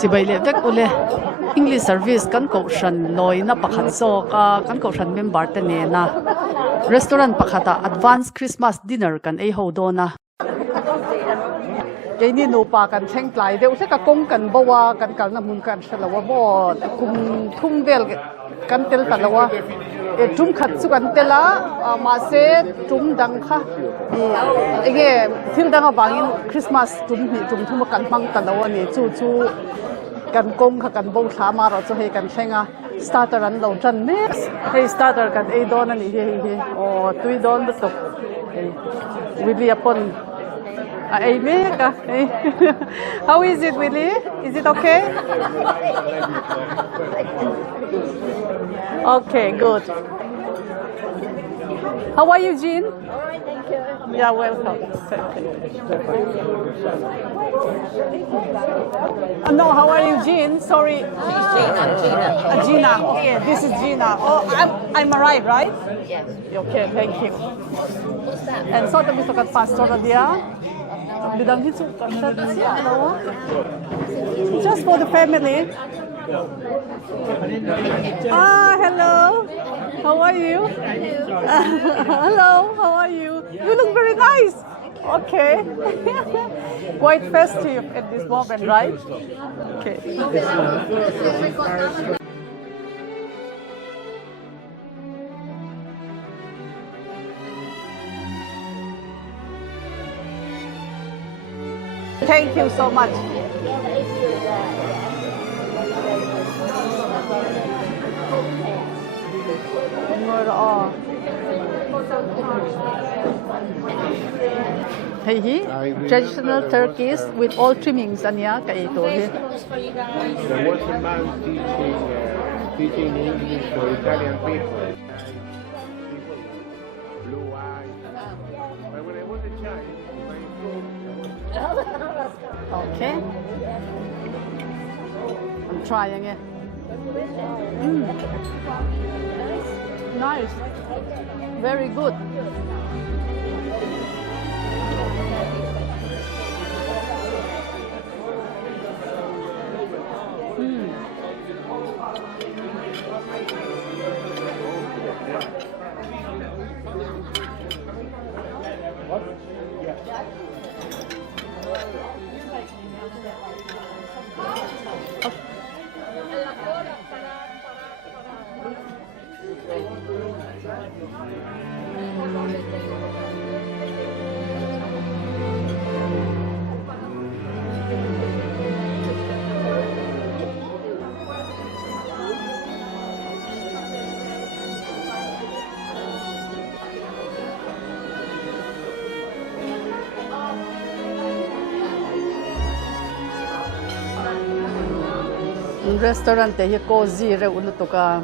chỉ bây lệ vek ule English service kan kohhran lawina pakhat zo ka kan kohhran member te ne na restaurant pakhata advance Christmas dinner kan ei ho do na cái ni no pa kan theng tlai deuh se ka kong kan bawa kan kal na mun kan shalawa bo kum thum vel kan tel talawa e tum khat chu kan tela ma se tum dang kha ege thil dang awangin Christmas tum ni tum thum kan mang talawa ni chu chu kan kong kha kan bo thla ma ro chu he kan thenga starter an lo tran me hey starter kan ei don ani he o tui don da tok Willie upon Mega. How is it, Willie? Is it okay? Okay, good. How are you, Jean? All right, thank you. Yeah, welcome. No, how are you, Jean? Sorry. Gina. Gina. Okay, this is Gina. Oh, I'm arrived, right? Yes. Okay, thank you. What's that? And so the Mr. Pastor dia. Bidang hitu just for the family. Hello. How are you? Hello. How are you? You look very nice. Okay. Quite festive at this moment, right? Okay. Thank you so much. Hey, traditional Turkish with all trimmings anya ka ito. There was a man teaching English for Italian people. Blue eyes. But when I was a child, Okay. I'm trying it. Nice. Very good. Restaurant here cozy re ulu to ka